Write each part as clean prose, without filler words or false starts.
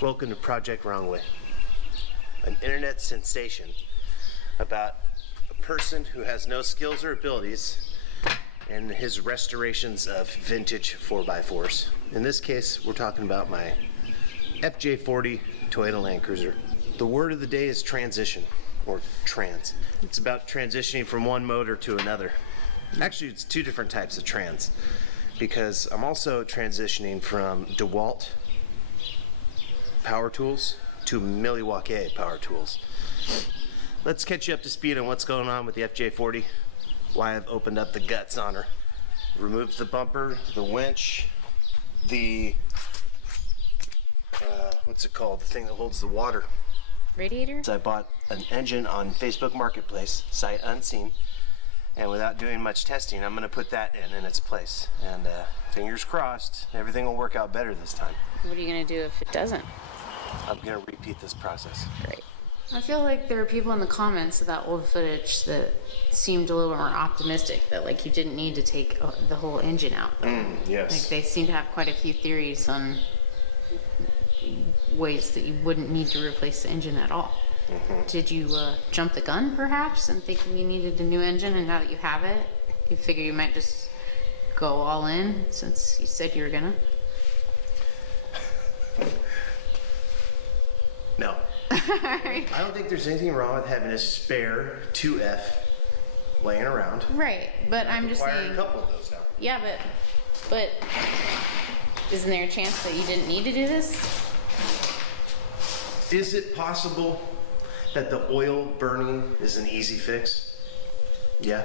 Welcome to Project Wrong Way, an internet sensation about a person who has no skills or abilities and his restorations of vintage 4x4s. In this case, we're talking about my FJ40 Toyota Land Cruiser. The word of the day is transition, or trans. It's about transitioning from one motor to another. Actually, it's two different types of trans, because I'm also transitioning from Dewalt power tools to Milwaukee power tools. Let's catch you up to speed on what's going on with the FJ40, why I've opened up the guts on her. Removed the bumper, the winch, the, what's it called? The thing that holds the water. Radiator? So I bought an engine on Facebook Marketplace, sight unseen, and without doing much testing, I'm gonna put that in its place. And fingers crossed, everything will work out better this time. What are you gonna do if it doesn't? I'm gonna repeat this process. Great. I feel like there are people in the comments of that old footage that seemed a little more optimistic, that like you didn't need to take the whole engine out. Yes. Like they seem to have quite a few theories on ways that you wouldn't need to replace the engine at all. Did you jump the gun perhaps and thinking you needed a new engine, and now that you have it, you figure you might just go all in since you said you were gonna? No. I don't think there's anything wrong with having a spare 2F laying around. Right, but I'm just Acquired saying. a couple of those now. Yeah, but isn't there a chance that you didn't need to do this? Is it possible that the oil burning is an easy fix? Yeah.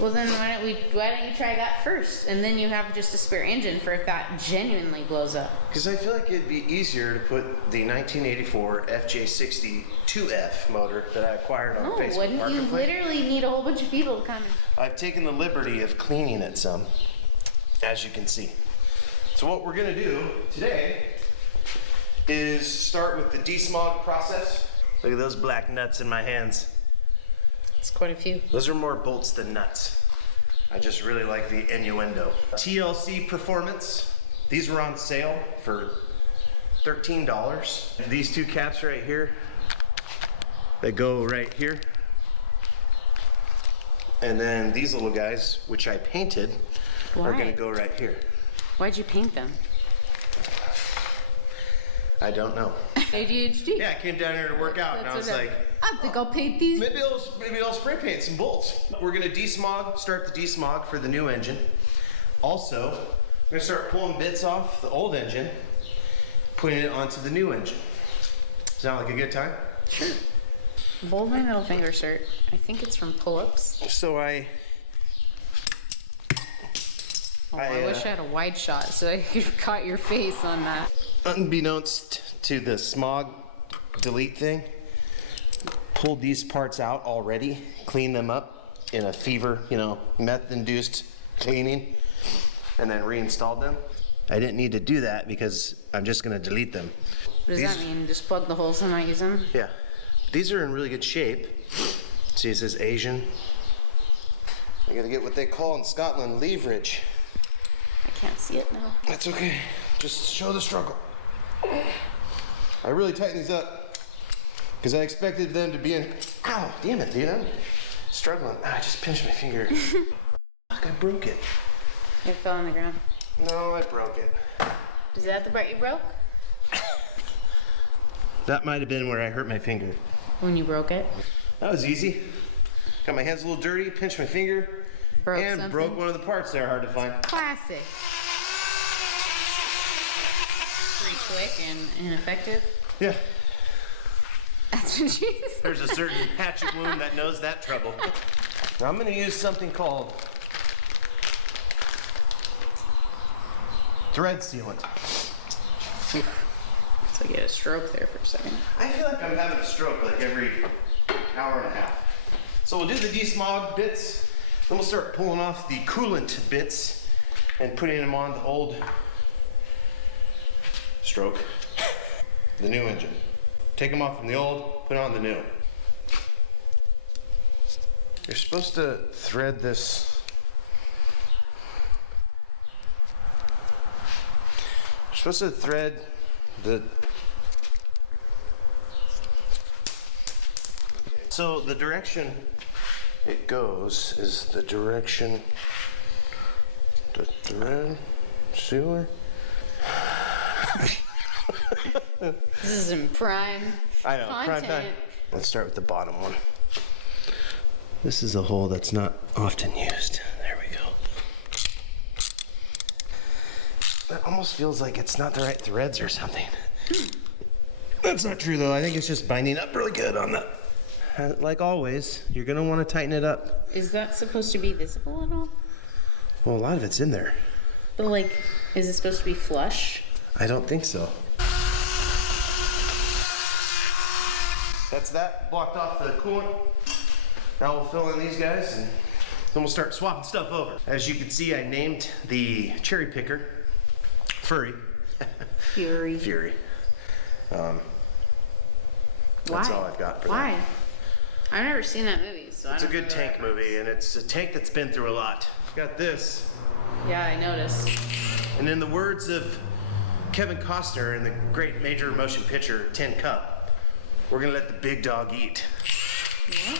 Well, then why don't you try that first, and then you have just a spare engine for if that genuinely blows up. Because I feel like it'd be easier to put the 1984 FJ60 2F motor that I acquired on Facebook Wouldn't you Marketplace. literally need a whole bunch of people to come in? I've taken the liberty of cleaning it some, as you can see. So what we're gonna do today is start with the de-smog process. Look at those black nuts in my hands. It's quite a few. Those are more bolts than nuts. I just really like the innuendo. TLC Performance. These were on sale for $13. These two caps right here, they go right here. And then these little guys, which I painted, are gonna go right here. Why'd you paint them? I don't know. ADHD. Yeah, I came down here to work out and I was like, I think I'll paint these. maybe I'll spray paint some bolts. We're gonna de-smog, start the de-smog for the new engine. Also, we're gonna start pulling bits off the old engine, putting it onto the new engine. Sound like a good time? Sure. Bold my middle finger, sir. I think it's from pull-ups. So I wish I had a wide shot so I could have caught your face on that. unbeknownst to the smog delete thing, pulled these parts out already, cleaned them up in a fever, meth-induced cleaning, and then reinstalled them. I didn't need to do that because I'm just gonna delete them. What does that mean? Just plug the holes and not use them? Yeah, these are in really good shape. See, it says Asian. I gotta get what they call in Scotland leverage. I can't see it now. That's okay, just show the struggle. I really tightened these up because I expected them to be in. Ow, damn it, dude, I'm struggling. I just pinched my finger. Fuck, I broke it. It fell on the ground. No, I broke it. Is that the part you broke? That might have been where I hurt my finger. When you broke it? That was easy. Got my hands a little dirty, pinched my finger, and broke one of the parts that are hard to find. Classic. Pretty quick and ineffective. Yeah. That's what she said. There's a certain hatchet wound that knows that trouble. Now I'm gonna use something called thread sealant. It's like you had a stroke there for a second. I feel like I'm having a stroke like every hour and a half. So we'll do the de-smog bits, then we'll start pulling off the coolant bits and putting them on the old stroke, the new engine. Take them off from the old, put on the new. You're supposed to thread this. You're supposed to thread the So the direction it goes is the direction, the thread, sealer. This is in prime I know, content. prime time. Let's start with the bottom one. This is a hole that's not often used. There we go. That almost feels like it's not the right threads or something. That's not true though. I think it's just binding up really good on the. Like always, you're gonna want to tighten it up. Is that supposed to be visible at all? Well, a lot of it's in there. But like, is it supposed to be flush? I don't think so. That's that, blocked off the coolant. Now we'll fill in these guys and then we'll start swapping stuff over. As you can see, I named the cherry picker Furry. Fury. Fury. Why? That's all I've got for that. Why? I've never seen that movie, so I It's a don't know good the tank reference. movie, and it's a tank that's been through a lot. Got this. Yeah, I noticed. And in the words of Kevin Costner in the great major motion picture Tin Cup, we're gonna let the big dog eat. Yeah.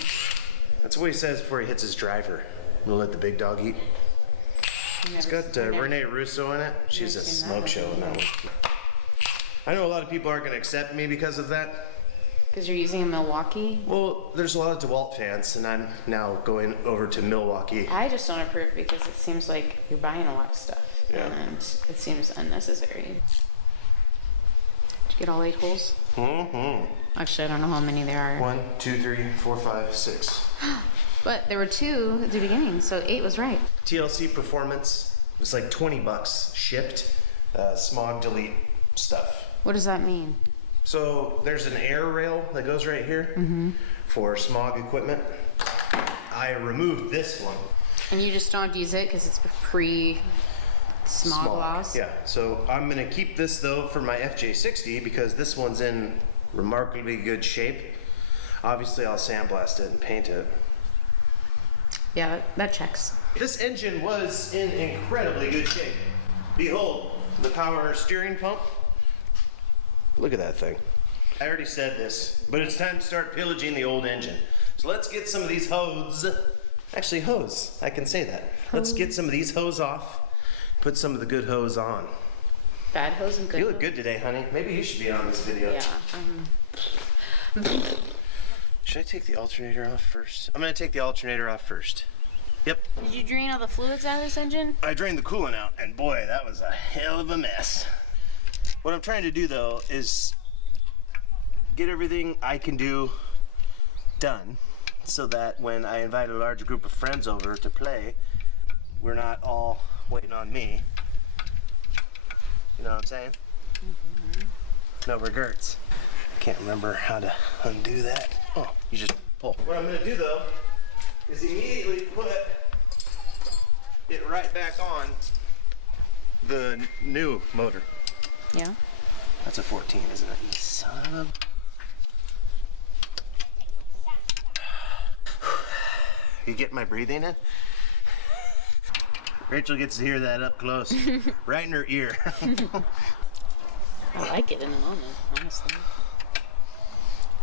That's what he says before he hits his driver. We'll let the big dog eat. It's got Renee Russo in it. She's a seen smoke that show in that one. I know a lot of people aren't gonna accept me because of that. Because you're using a Milwaukee? Well, there's a lot of Dewalt fans, and I'm now going over to Milwaukee. I just don't approve because it seems like you're buying a lot of stuff. Yeah. And it seems unnecessary. Did you get all 8 holes? Mm-hmm. Actually, I don't know how many there are. 1, 2, 3, 4, 5, 6. But there were 2 at the beginning, so 8 was right. TLC Performance. It's like $20 shipped. Smog delete stuff. What does that mean? So there's an air rail that goes right here for smog equipment. I removed this one. And you just don't use it because it's pre-smog laws? Yeah, so I'm gonna keep this though for my FJ60 because this one's in remarkably good shape. Obviously I'll sandblast it and paint it. Yeah, that checks. This engine was in incredibly good shape. Behold, the power steering pump. Look at that thing. I already said this, but it's time to start pillaging the old engine. So let's get some of these hose. Actually, hose. I can say that. Let's get some of these hose off. Put some of the good hose on. Bad hose and good You look hose? good today, honey. Maybe you should be on this video. Yeah. Should I take the alternator off first? I'm gonna take the alternator off first. Yep. Did you drain all the fluids out of this engine? I drained the coolant out, and boy, that was a hell of a mess. What I'm trying to do though is get everything I can do done so that when I invite a large group of friends over to play, we're not all waiting on me. You know what I'm saying? No regrets. Can't remember how to undo that. Oh, you just pull. What I'm gonna do though is immediately put it right back on the new motor. Yeah. That's a 14, isn't it? You son of a... You getting my breathing in? Rachel gets to hear that up close, right in her ear. I like it in the moment, honestly.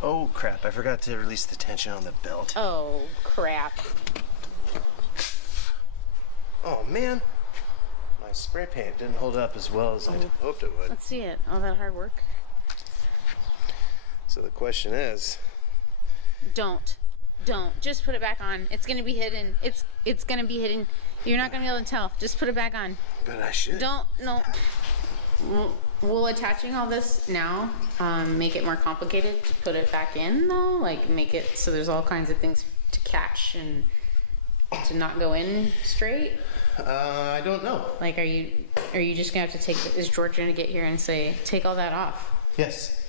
Oh crap, I forgot to release the tension on the belt. Oh, crap. Oh man, my spray paint didn't hold up as well as I'd hoped it would. Let's see it. All that hard work. So the question is, Don't. Just put it back on. It's gonna be hidden. It's gonna be hidden. You're not gonna be able to tell. Just put it back on. but I should. No. Will attaching all this now make it more complicated to put it back in though? Like make it so there's all kinds of things to catch and to not go in straight? I don't know. Like are you just gonna have to take, is George gonna get here and say, take all that off? Yes.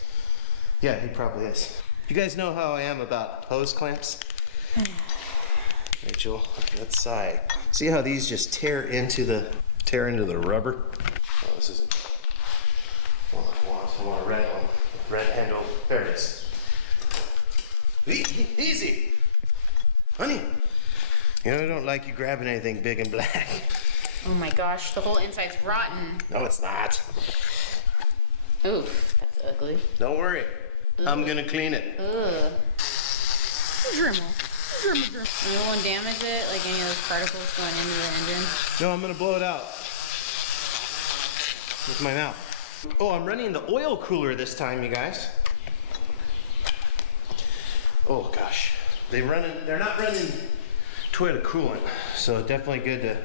Yeah, he probably is. You guys know how I am about hose clamps? Rachel, let's sigh. See how these just tear into the rubber? Oh, this isn't what I want a red one. Red handle. There it is. Easy. Honey. You know I don't like you grabbing anything big and black. Oh my gosh, the whole inside's rotten. No, it's not. Oof, that's ugly. Don't worry. I'm gonna clean it. Ugh. And it won't damage it, like any of those particles going into the engine. No, I'm gonna blow it out with my mouth. Oh, I'm running the oil cooler this time, you guys. Oh gosh, they're not running toilet coolant, so definitely good to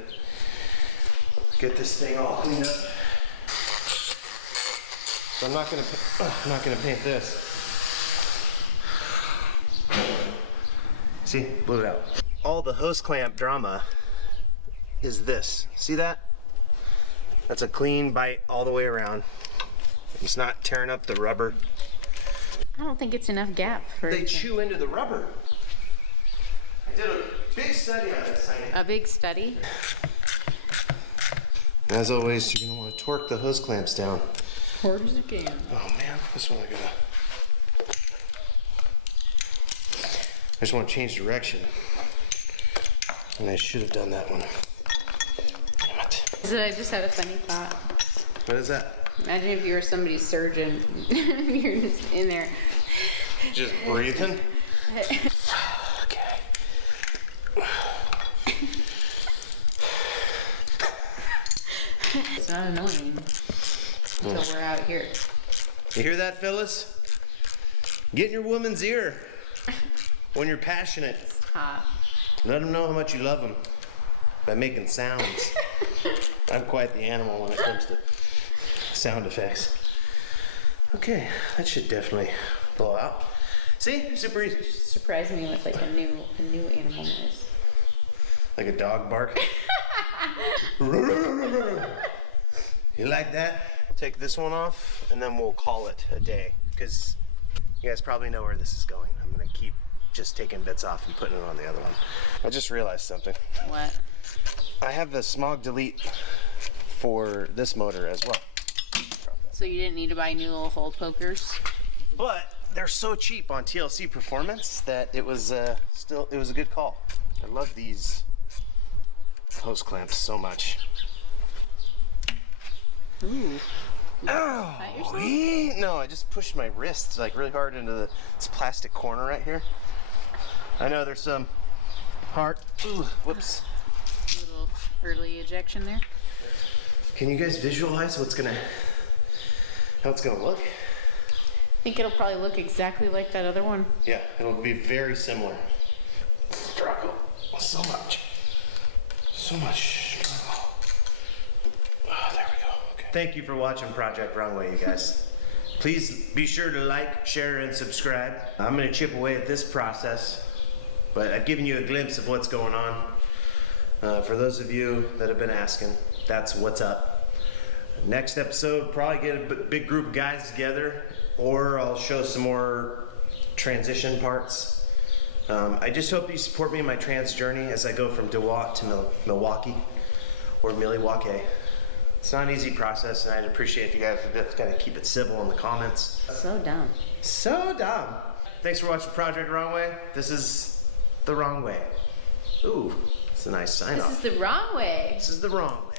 get this thing all cleaned up. So I'm not gonna paint this. See, blew it out. All the hose clamp drama is this. See that? That's a clean bite all the way around. It's not tearing up the rubber. I don't think it's enough gap for They chew into the rubber. I did a big study on this, honey. a big study. As always, you're gonna want to torque the hose clamps down. Hard as it can. Oh man, this one I just want to change direction. And I should have done that one. Damn it. I just had a funny thought. What is that? Imagine if you were somebody's surgeon. You're just in there. Just breathing? Okay. It's not annoying until we're out here. You hear that, Phyllis? Get in your woman's ear when you're passionate. It's hot. Let them know how much you love them by making sounds. I'm quite the animal when it comes to sound effects. Okay, that should definitely blow out. See, super easy. Surprise me with like a new animal noise. Like a dog bark. You like that? Take this one off and then we'll call it a day, because you guys probably know where this is going. I'm gonna keep just taking bits off and putting it on the other one. I just realized something. What? I have the smog delete for this motor as well. So you didn't need to buy new little hole pokers? But they're so cheap on TLC Performance that it was a good call. I love these hose clamps so much. Ooh. Oh, Cut yourself? no, I just pushed my wrist like really hard into this plastic corner right here. I know there's some hard, whoops. Little early ejection there. Can you guys visualize how it's gonna look? I think it'll probably look exactly like that other one. Yeah, it'll be very similar. Struggle so much. So much struggle. Oh, there we go. Okay. Thank you for watching Project Wrong Way, you guys. Please be sure to like, share, and subscribe. I'm gonna chip away at this process, but I've given you a glimpse of what's going on. For those of you that have been asking, that's what's up. Next episode, probably get a big group of guys together, or I'll show some more transition parts. I just hope you support me in my trans journey as I go from Dewalt to Milwaukee, or Milwaukee. It's not an easy process, and I'd appreciate if you guys would just kind of keep it civil in the comments. So dumb. So dumb. Thanks for watching Project Wrong Way. This is the wrong way. Ooh, it's a nice sign off. This is the wrong way. This is the wrong way.